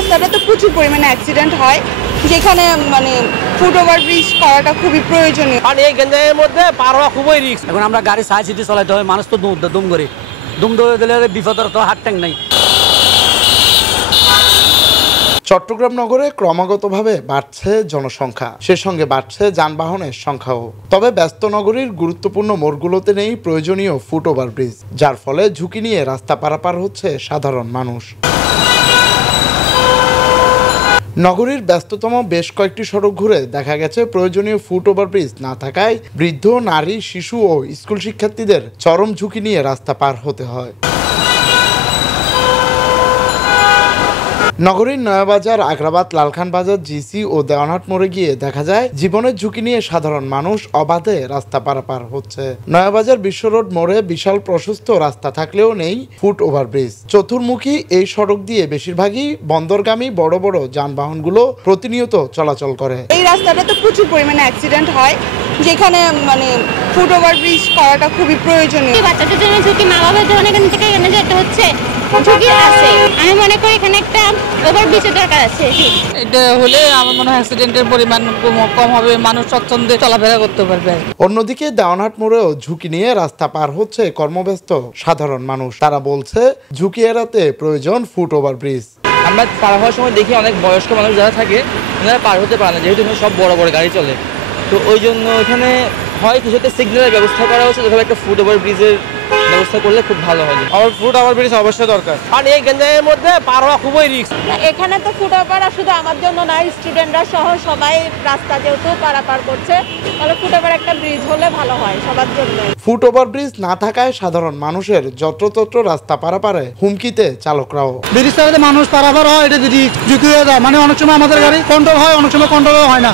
রাস্তাটাতে প্রচুর পরিমাণে অ্যাক্সিডেন্ট হয়, যেখানে মানে ফুট ওভারব্রিজ করাটা খুবই প্রয়োজনীয়। কারণ এই গেঞ্জামের মধ্যে পার হওয়া খুবই রিস্ক। এখন আমরা গাড়ি সাইড সিটে চালাতে হয়, মানুষ তো দুম করে দুম ধরে দিলে বিপদের তো হাত ট্যাং নাই। চট্টগ্রাম নগরে ক্রমাগতভাবে বাড়ছে জনসংখ্যা, সে সঙ্গে বাড়ছে যানবাহনের সংখ্যাও। তবে ব্যস্ত নগরীর গুরুত্বপূর্ণ মোড়গুলোতে নেই প্রয়োজনীয় ফুট ওভারব্রিজ, যার ফলে ঝুঁকি নিয়ে রাস্তা পারাপার হচ্ছে সাধারণ মানুষ। নগরীর ব্যস্ততম বেশ কয়েকটি সড়ক ঘুরে দেখা গেছে প্রয়োজনীয় ফুট ওভারব্রিজ না থাকায় বৃদ্ধ, নারী, শিশু ও স্কুল শিক্ষার্থীদের চরম ঝুঁকি নিয়ে রাস্তা পার হতে হয়। নগরীর নয়াবাজার, আগ্রাবাদ, লালখান বাজার, জিসি ও দেওয়ানহাট মোড়ে গিয়ে দেখা যায় জীবনের ঝুঁকি নিয়ে সাধারণ মানুষ অবাধে রাস্তা পারাপার হচ্ছে। নয়াবাজার বিশ্ব রোড মোড়ে বিশাল প্রশস্ত রাস্তা থাকলেও নেই ফুট ওভারব্রিজ। চতুর্মুখী এই সড়ক দিয়ে বেশিরভাগই বন্দরগামী বড় বড় যানবাহনগুলো প্রতিনিয়ত চলাচল করে। এই রাস্তাটাতে প্রচুর পরিমাণে অ্যাক্সিডেন্ট হয়, যেখানে মানে ফুট ওভারব্রিজ করাটা খুবই প্রয়োজনীয়। বাচ্চাদের জন্য ঝুঁকি, মা বাবার জন্য এখান থেকে এখানে যেতে হচ্ছে, ঝুঁকি আছে। আমি মনে করি এখানে একটা ওভারব্রিজের দরকার আছে। এটা হলে আমার মনে হয় অ্যাক্সিডেন্টের পরিমাণ কম হবে, মানুষ স্বচ্ছন্দে চলাফেরা করতে পারবে। অন্যদিকে দেওয়ানহাট মোড়েও ঝুঁকি নিয়ে রাস্তা পার হচ্ছে কর্মব্যস্ত সাধারণ মানুষ। তারা বলছে ঝুঁকি এড়াতে প্রয়োজন ফুট ওভারব্রিজ। আমরা পার হওয়ার সময় দেখি অনেক বয়স্ক মানুষ যারা থাকে ওনারা পার হতে পারে না, যেহেতু সব বড় বড় গাড়ি চলে। তো ওই জন্য এখানে হয় কিছুতে সিগন্যালের ব্যবস্থা করা হচ্ছে, যেভাবে একটা ফুট ওভারব্রিজের ব্যবস্থা করলে খুব ভালো হয়। আমার ফুট ওভারব্রিজ অবশ্যই দরকার, কারণ এই গেঞ্জামের মধ্যে পার হওয়া খুবই রিস্ক। এখানে তো ফুট ওভার শুধু আমার জন্য নয়, স্টুডেন্টরা সহ সবাই রাস্তা যেহেতু পারাপার করছে, তাহলে ফুট ওভার একটা ব্রিজ হলে ভালো হয় সবার জন্য। ফুট ওভারব্রিজ না থাকায় সাধারণ মানুষের যত্রতত্র রাস্তা পারাপারে হুমকিতে চালকরাও। ব্রিজ ছাড়াতে মানুষ পারাপার হয়, এটা যদি ঝুঁকি হয়ে যায়, মানে অনেক সময় আমাদের গাড়ি কন্ট্রোল হয়, অনেক সময় কন্ট্রোলও হয় না,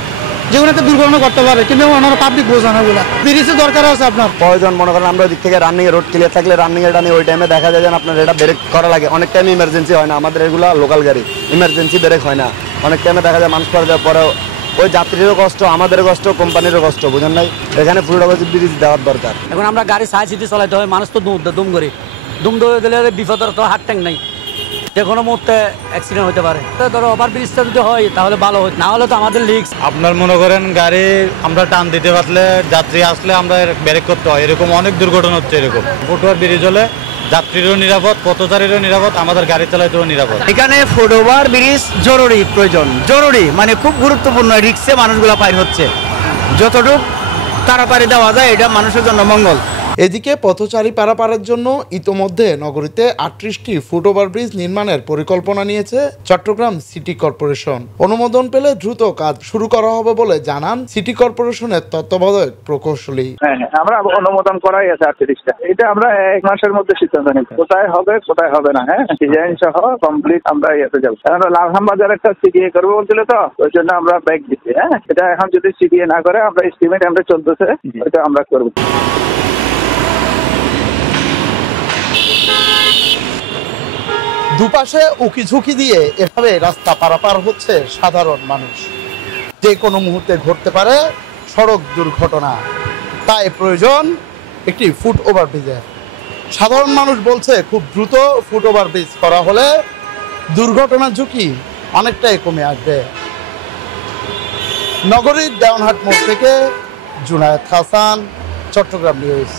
যেগুলো একটা দুর্ঘটনা করতে পারে, কিন্তু ওনারা পাবলিক বোঝে না। ওগুলা ব্রিজের দরকার আছে আপনার প্রয়োজন। মনে করেন আমরা দিক থেকে রানিং রোড ক্লিয়ার থাকলে রানিং এটা নিয়ে ওই টাইমে দেখা যায় যে আপনার এটা ব্রেক করা লাগে। অনেক টাইম ইমার্জেন্সি হয় না, আমাদের এগুলো লোকাল গাড়ি, ইমার্জেন্সি ব্রেক হয় না। অনেক টাইমে দেখা যায় মানুষ পরে যাওয়ার পরেও ওই যাত্রীরও কষ্ট, আমাদেরও কষ্ট, কোম্পানিরও কষ্ট, বুঝেন নাই? এখানে ফুট ওভারব্রিজ দেওয়ার দরকার। এখন আমরা গাড়ি সাইড সিটে চালাতে হয়, মানুষ তো দুম করে দুম ধরে দিলে বিপদের তো হাত ট্যাং নাই, যে কোনো মুহূর্তে অ্যাক্সিডেন্ট হতে পারে। ধরো ওভারব্রিজটা যদি হয় তাহলে ভালো হয়, না হলে তো আমাদের রিস্ক। আপনার মনে করেন গাড়ি আমরা টান দিতে পারলে যাত্রী আসলে আমরা ব্রেক করতে হয়, এরকম অনেক দুর্ঘটনা হচ্ছে। এরকম ফুট ওভারব্রিজ হলে যাত্রীরও নিরাপদ, পথচারীরও নিরাপদ, আমাদের গাড়ি চালাতেও নিরাপদ। এখানে ফুট ওভারব্রিজ জরুরি, প্রয়োজন জরুরি, মানে খুব গুরুত্বপূর্ণ। রিক্সে মানুষগুলো পার হচ্ছে, যতটুকু তাড়াতাড়ি দেওয়া যায় এটা মানুষের জন্য মঙ্গল। এদিকে পথচারী পারাপারের জন্য ইতোমধ্যে নগরীতে 38টি ফুট ওভারব্রিজ নির্মাণের পরিকল্পনা নিয়েছে চট্টগ্রাম সিটি কর্পোরেশন। অনুমোদন পেলে দ্রুত কাজ শুরু করা হবে বলে জানান সিটি কর্পোরেশনের তত্ত্বাবধায়ক প্রকৌশলী। আমরা অনুমোদন করাই আছে 38টা, এটা আমরা 1 মাসের মধ্যে সিদ্ধান্ত নিব, কোথায় হবে কোথায় হবে না। ডিজাইন সহ কমপ্লিট আমরা ইয়েতে যাবো। আমরা লালখান বাজার একটা সিডিএ করবো বলছিল, তো ওই জন্য আমরা ব্যাগ দিচ্ছি। এটা এখন যদি সিডিএ না করে, আমরা এস্টিমেট আমরা চলতেছে, এটা আমরা করবো। দুপাশে উকি ঝুঁকি দিয়ে এভাবে রাস্তা পারাপার হচ্ছে সাধারণ মানুষ। যে কোনো মুহূর্তে ঘটতে পারে সড়ক দুর্ঘটনা, তাই প্রয়োজন একটি ফুট ওভারব্রিজের। সাধারণ মানুষ বলছে খুব দ্রুত ফুট ওভারব্রিজ করা হলে দুর্ঘটনার ঝুঁকি অনেকটাই কমে আসবে। নগরীর দেওয়ানহাট মোড় থেকে জুনায়েদ হাসান, চট্টগ্রাম নিউজ।